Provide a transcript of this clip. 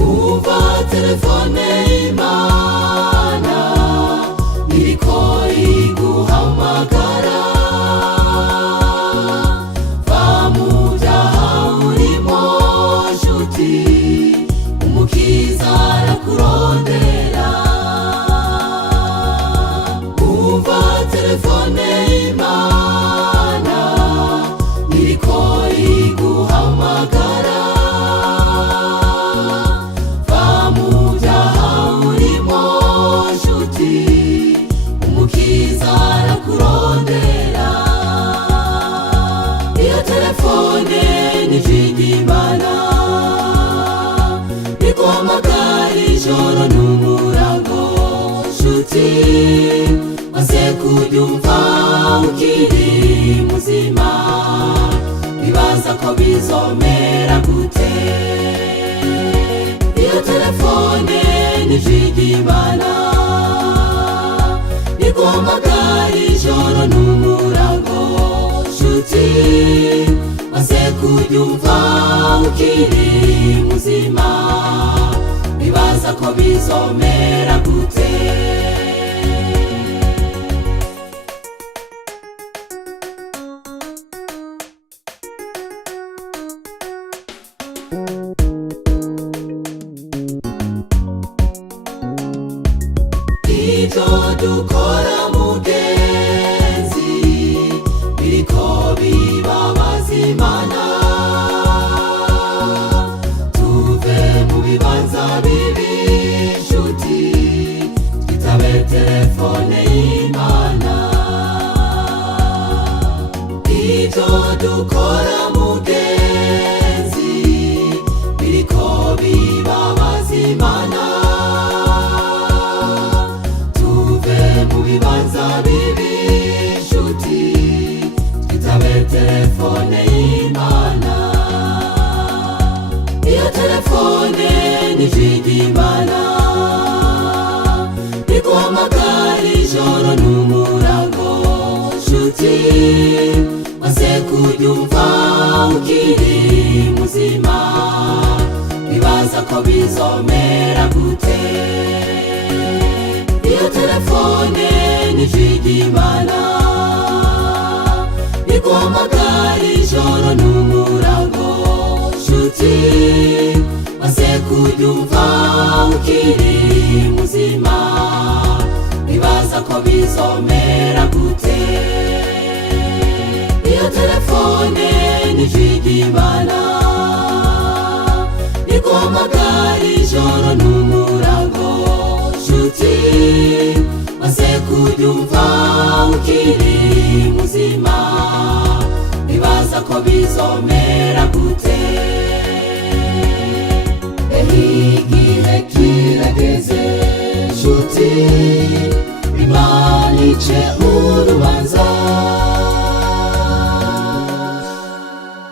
Umva telefone y'Imana iriko iguhamagara, va mu vyaha urimo nshuti, umukiza arakurondera. Umva telefone y'Imana iriko iguhamagara, va mu vyaha urimo nshuti, umukiza arakurondera. Iyo telefone n'ijwi ry'Imana riguhamagara ijoro n'umurango, nshuti, maze kuryumva ukiri muzima, bibaza ko bizomera gute. Iyo telefone n'ijwi ry'Imana riguhamagara ijoro n'umurango, nshuti, maze kuryumva ukiri muzima, bibaza ko bizomera gute. Ivyo dukora mugenzi biriko bibabaza Imana, tuve mu bibanza bibi nshuti, twitabe telefone y'Imana. Ivyo dukora mugenzi biriko bibabaza Imana, mu bibanza bibi nshuti, twitabe telefone y'Imana. Iyo telefone n'ijwi ry'Imana riguhamagara ijoro n'umurango, nshuti, maze kuryumva ukiri muzima, bibaza ko bizomera gute. Iyo telefone n'ijwi ry'Imana riguhamagara ijoro n'umurango, nshuti, maze kuryumva ukiri muzima, bibaza ko bizomera gute. Iyo telefone n'ijwi ry'Imana riguhamagara ijoro n'umurango, nshuti, maze kuryumva ukiri muzima, bibaza ko bizomera gute. Igihe